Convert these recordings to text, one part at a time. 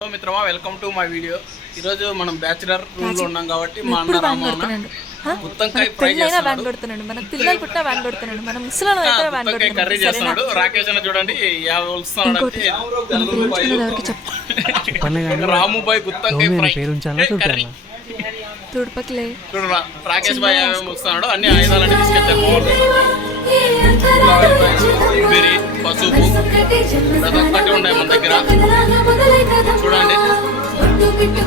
Hello మిత్రమా, welcome to my video. ఈరోజు మనం బ్యాచిలర్ రూమ్లో ఉన్నాం కాబట్టి మా అన్న రామన్న గుత్తంకాయ ఫ్రై చేస్తున్నాడు. గుత్తంకాయ కర్రీ చేస్తున్నాడు. రాకేష్ అన్న చూడండి వస్తున్నాడు అంటే రాముబాయ్ గుత్తంకాయ ఫ్రై కర్రీ. చూడు రాకేష్ బాయ్ వస్తున్నాడు. అన్ని ఆయుధాలన్నీ తీసుకెళ్తాము. పసుపు ప్రతి ఒక్కటి ఉన్నాయి మన దగ్గర. చూడండి ఇది వీడియో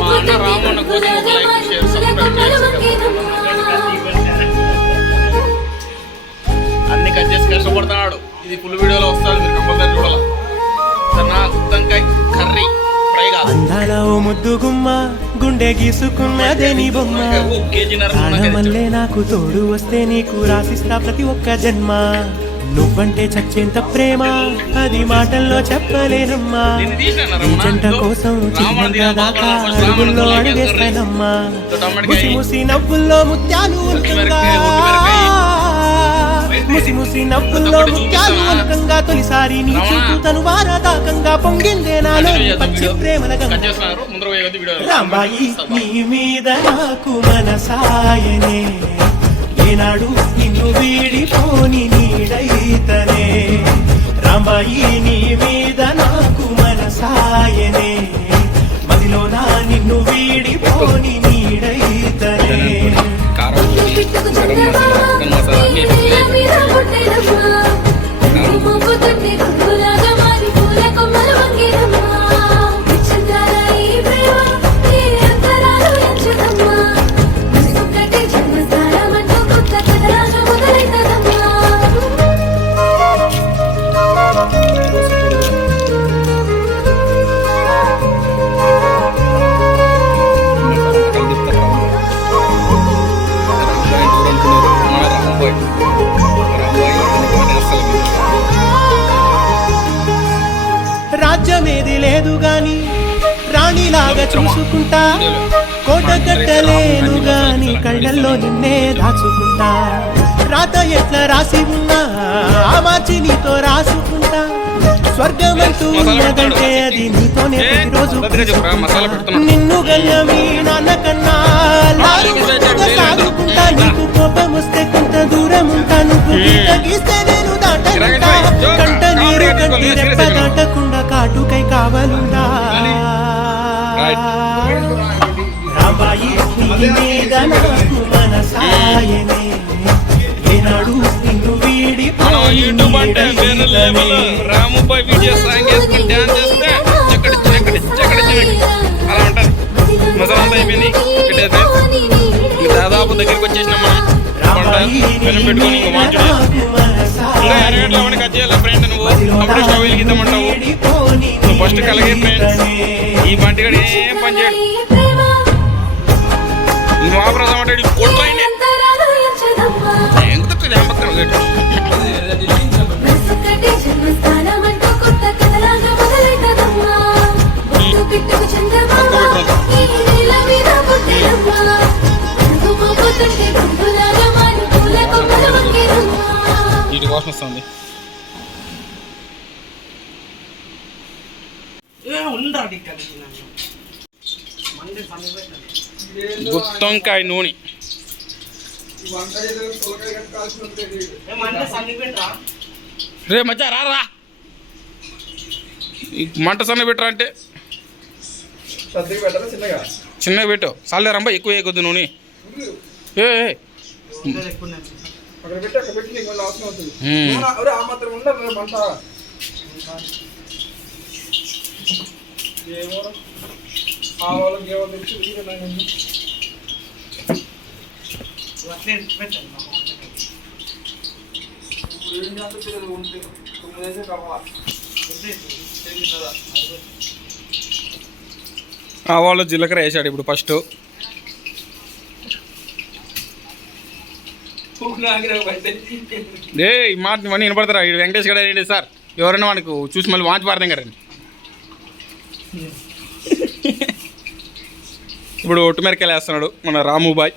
మా అన్న రామన్న కోసం ఒక లైక్ షేర్ సబ్స్క్రైబ్ అన్ని కట్ చేసి కష్టపడుతున్నాడు. ఇది ఫుల్ వీడియోలో వస్తుంది, మీరు కంపల్సరీ చూడాలి. నా గుత్తంకాయ కర్రీ ఫ్రై కాదు. ముద్దు గుమ్మ గుండె గీసుకున్నదే నీ బొమ్మ. మళ్ళీ నాకు తోడు వస్తే నీకు రాసిస్తా ప్రతి ఒక్క జన్మ. నువ్వంటే చచ్చేంత ప్రేమ అది మాటల్లో చెప్పలేనమ్మా. ఈ జంట కోసం దాకా అడుగుల్లో అడుగేస్తానమ్మా. ముసి ముసి నవ్వుల్లో ముత్యాలు ముసి ముసి నవ్వుల్లో ముత్యాలు అలకంగా తొలిసారి నీ చూపు తను వారదాకంగా పొంగిందే నాలో పచ్చి ప్రేమల రాంబాయి నీ మీద నాకు మనసాయనే. ఏనాడు నిన్ను వీడిపోని నీడైతనే. రాంబాయి నీ మీద నాకు మనసాయనే. మదిలోనా నిన్ను వీడిపోని నీడైతనే. రాజ్యమేది లేదు గాని రాణిలాగా చూసుకుంటా. కోట కట్టలేను గాని కళ్ళల్లో నిన్నే దాచుకుంటా. రాత ఎట్లా రాసి ఉన్నా ఆ మార్చి నీతో రాసుకుంటా. స్వర్గమంటూ ఉన్నదంటే అది నీతోనే ప్రతిరోజు. నిన్ను గల్ల మీ నాన్న కన్నా సాదుకుంటా. నీకు కోపం వస్తే కొంత దూరం ఉంటా. నువ్వు గీస్తే నేను దాటకుంటా. కంట నీరు కంటి రెప్ప దాటకుండా కాటుకై కావాలుండా. రాబాయి నీ మీద నాకు మనసాయనే. ఏనాడు నిన్ను వీడిపోయి రాముబాయ్ వీడియో సాంగ్ చేసుకుని డాన్స్ చేస్తే అలా ఉంటుంది. మసాలా అంతా అయిపోయింది. దాదాపు దగ్గరికి వచ్చేసినాం మనం. పెనం పెట్టుకొని ఇంకా మాట్లాడు. ఇంకా 20 గంటల అవన్నీ కట్ చేయాలి ఫ్రెండ్. నువ్వు అప్పుడు స్టవ్ వెలిగిద్దామంటావు. నువ్వు ఫస్ట్ కలిగే ఫ్రెండ్స్. ఈ బంటిగాడు ఏం పని చేయడు. నువ్వు ఆపరాదం అంటే కొట్టాయి వీటి కోసం వస్తుంది. గుత్తంకాయ నూనె రే మచ్చా రా. మంట సన్న పెట్టరా అంటే చిన్నగా పెట్టు. సాలే రంబ ఎక్కువ వేయకొద్దు నూనె. ఆవాలు జీలకర్ర వేసాడు ఇప్పుడు ఫస్ట్. ఏ ఈ మాట ఇవన్నీ వినపడతారా? ఇటు వెంకటేష్ గడ ఏంటి సార్, ఎవరైనా మనకు చూసి మళ్ళీ వాంచి పారదాం కదండి. ఇప్పుడు ఒట్టుమిరకాయలు వేస్తున్నాడు మన రాముబాయ్.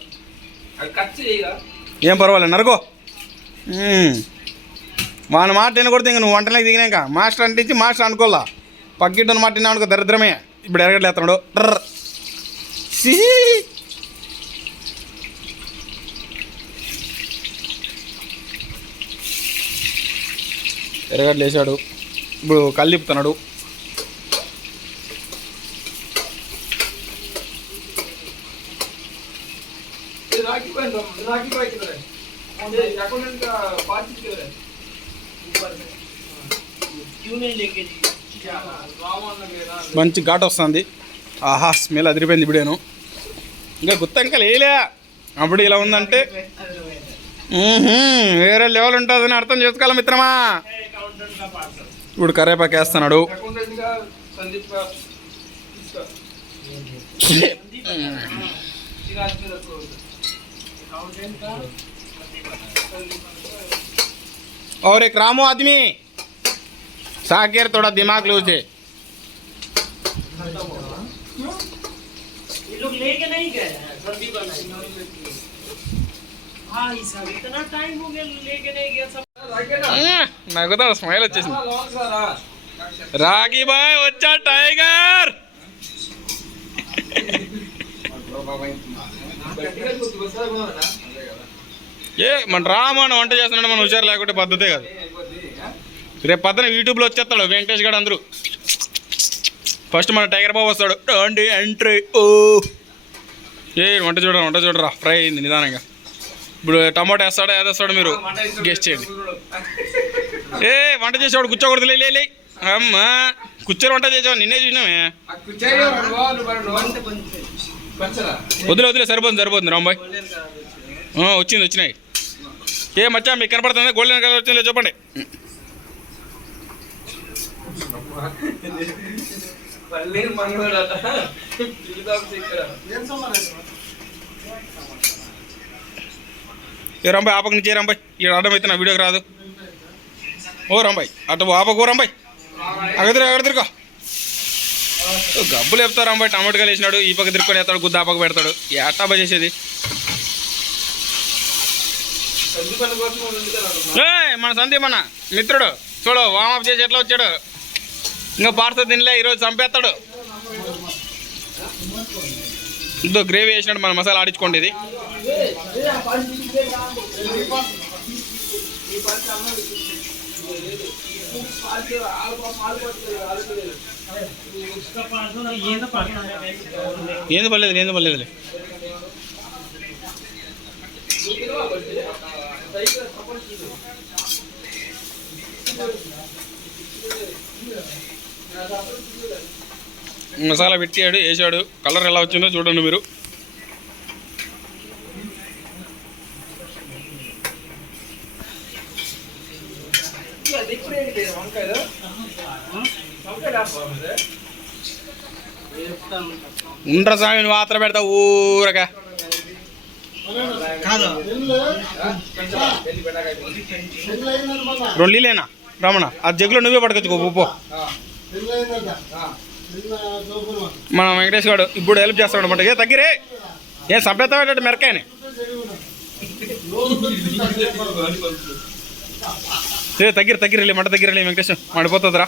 ఏం పర్వాలేదు నరకో. మన మాట తినకూడదు. ఇంక నువ్వు వంటలోకి దిగినాక మాస్టర్ అంటించి మాస్టర్ అనుకోలా. పక్కింటున్న మాట తిన్నావు అనుకో దరిద్రమే. ఇప్పుడు ఎరగట్లేస్తున్నాడు. ఎరగట్లు వేసాడు. ఇప్పుడు కళ్ళు తిప్పుతున్నాడు. మంచి ఘాట్ వస్తుంది. ఆహా స్మెల్ అదిరిపోయింది. ఇప్పుడేను ఇంకా గుత్త ఇంకా లేలే. అప్పుడు ఇలా ఉందంటే వేరే లెవెల్ ఉంటుందని అర్థం చేసుకోవాలి మిత్రమా. ఇప్పుడు కరేపాకు వేస్తున్నాడు. और एक रामो आदमी साकेर थोड़ा दिमाग लूज है. ये लोग लेके नहीं गए हैं संदीप हाँ साहब इतना टाइम हो गया लेके नहीं गया सब. నాకు కూడా స్మైల్ వచ్చేసింది. రాగి బాయ్ వచ్చా టైగర్. ఏ మన రామన్న వంట చేస్తున్నాడు. మన హుషారు లేకుంటే పద్ధతే కాదు. రేపు పద్దన యూట్యూబ్లో వచ్చేస్తాడు వెంకటేష్ గారు అందరూ. ఫస్ట్ మన టైగర్ బాబు వస్తాడు. అండి ఎంట్రీ. ఓ ఏ వంట చూడరా ఫ్రై అయింది నిదానంగా. ఇప్పుడు టమాటో వేస్తాడా ఏదేస్తాడో మీరు గెస్ట్ చేయండి. ఏ వంట చేసేవాడు కూర్చోకూడదు. లే అమ్మా కూర్చొని వంట చేసావు. నిన్నే చూసినామే. వదిలే సరిపోతుంది రాంబాయ్. వచ్చినాయి. ఏ మచ్చా మీకు కనపడుతుంది గోల్డెన్ కలర్ వచ్చిందో చెప్పండి. ఏ రాంబాయ్ ఆపక నుంచి రాంబాయ్. ఇక్కడ అడ్డం అయితే నా వీడియోకి రాదు. ఓ రాంబాయ్ అటు ఆపకు. రాంబాయ్ అగదిరుకో. గబ్బులు చెప్తావు రాంబాయ్. టమాటోకాయలు వేసినాడు. ఈ పక్క తిరుక్కొని వేస్తాడు. గుద్ద ఆపక పెడతాడు. ఎట్టాబా చేసేది. మన సందీప్ అన్న మిత్రుడు చూడు వామప్ చేసి ఎట్లా వచ్చాడు. ఇంకా పార్సల్ తినలే ఈరోజు చంపేస్తాడు. ఇంతో గ్రేవీ వేసినాడు. మన మసాలా ఆడించుకోండి. ఇది ఏంది పర్లేదులే. మసాలా పెట్టాడు వేసాడు. కలర్ ఎలా వచ్చిందో చూడండి మీరు. ఉండ్ర స్వామి నువ్వు ఆత్ర పెడతావు ఊరగా. రెండు నీళ్ళేనా రమణ. ఆ జగ్గులో నువ్వే పట్టుకొచ్చుకో ఉప్పు. మన వెంకటేష్ గారు ఇప్పుడు హెల్ప్ చేస్తాడు అనమాట. ఏ తగ్గిరే ఏం సంపేస్తామంటే మెరకాయని. ఏ తగ్గిరలే మంట తగ్గిరలే వెంకటేష్ మండిపోతుందిరా.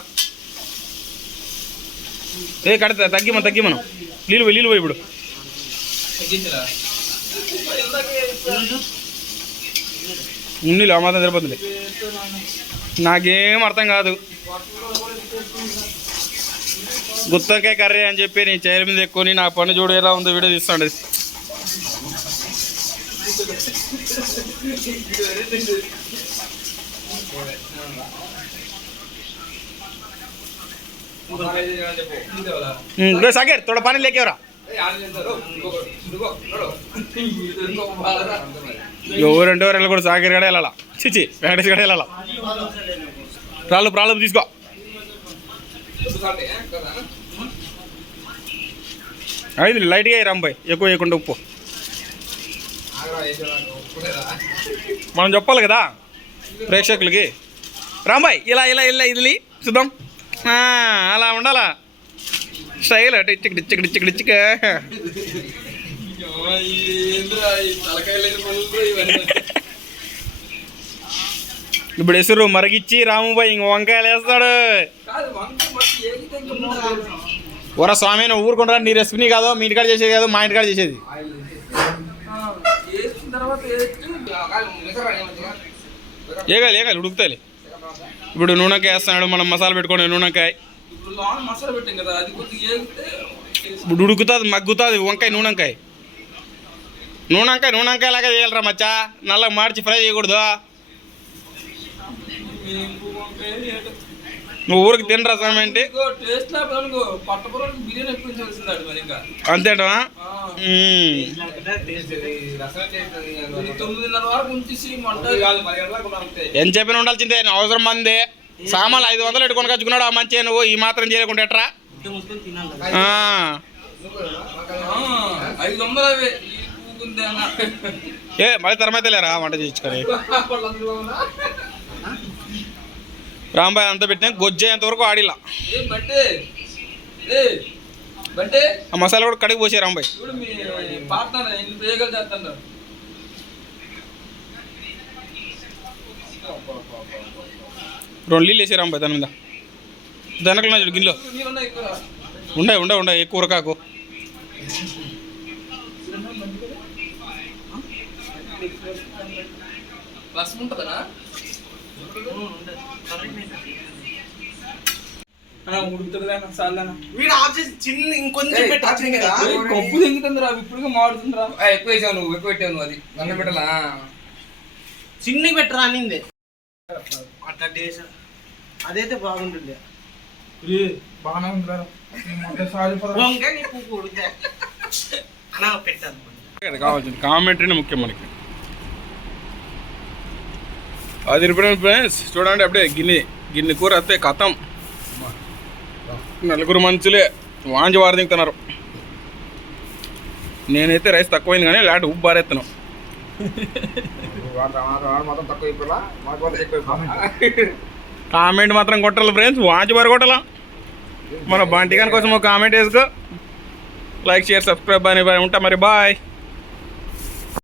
ఏ కడితే తగ్గి మనం నీళ్ళు పోయి ఇప్పుడు. ఉన్నీళ్ళు ఆ మాత్రం సరిపోతుంది. నాకేం అర్థం కాదు. గుత్తకాయ కర్రీ అని చెప్పి నేను చైర్ మీద ఎక్కుని నా పని చూడు ఎలా ఉందో వీడియో తీస్తాడు. సాగర్ తోడ పని లేకేవరా. ఎవరంటే ఎవరు వెళ్ళకూడదు. సాగర్ గడే వెళ్ళాలా. చిచి వెంకటేష్ గడే వెళ్ళాలా. ప్రాబ్లం తీసుకో. అయింది లైట్గా రాంబాయ్. ఎక్కువ వేయకుండా ఉప్పు. మనం చెప్పాలి కదా ప్రేక్షకులకి. రాంబాయ్ ఇలా ఇది చూద్దాం. అలా ఉండాలా స్టైల్. డిచ్చిక ఇప్పుడు ఎసురు మరిగిచ్చి రాముబాయి ఇంక వంకాయలు వేస్తాడు. ఊర స్వామి నువ్వు ఊరుకుంటారా, నీ రెసిపీ కాదు, మీ ఇంటికాడ చేసేది కాదు, మా ఇంటికాడ చేసేది. ఏగాలి ఏగాలి ఉడుకుతాయి. ఇప్పుడు నూనెకాయ వేస్తున్నాడు, మనం మసాలా పెట్టుకోండి. నూనెకాయ ఇప్పుడు ఉడుకుతుంది, మగ్గుతుంది వంకాయ. నూనెకాయ లాగా చేయాలరా మచ్చా, నల్లగా మార్చి ఫ్రై చేయకూడదు. నువ్వు ఊరికి తినరా స్వామి ఏంటి అంతేటా? ఎంత చెప్పిన ఉండాల్సిందే, అవసరం మంది సామాన్లు 500 పెట్టుకొని కచ్చుకున్నాడు. ఆ మంచి నువ్వు ఈ మాత్రం చేయలేకుండా ఎట్రా? ఏ మళ్ళీ తర్వాత లేరా వంట చేయించుకొని. రాంబాయ్ అంతా పెట్టినా గొజ్జేంత వరకు ఆడిలా. ఆ మసాలా కూడా కడిగి పోసే రాంబాయ్. 2 నీళ్ళు వేసే రాంబాయ్ దాని మీద. దనకలు చూడు గిన్నెలో ఉండే ఎక్కువ ఉరకాకు. చిన్ని పెట్టరా అనింది అట్లా డేస్ అదైతే బాగుంటుంది. కావాల్సింది కామెంటరీనే ముఖ్యం మనకి. అది రూపాయలు ఫ్రెండ్స్ చూడండి. అప్పుడే గిన్నె కూర వస్తే కథం. 4 మనుషులే వాంచి వారు దిగుతున్నారు. నేనైతే రైస్ తక్కువైంది కానీ లాంటి ఉప్పు బారెత్తున్నాం. కామెంట్ మాత్రం కొట్టాలి ఫ్రెండ్స్, వాంచి బారు కొట్టాలా. మన బంటిగాని కోసం ఒక కామెంట్ వేసుకో, లైక్ షేర్ సబ్స్క్రైబ్ అని ఉంటా మరి. బాయ్.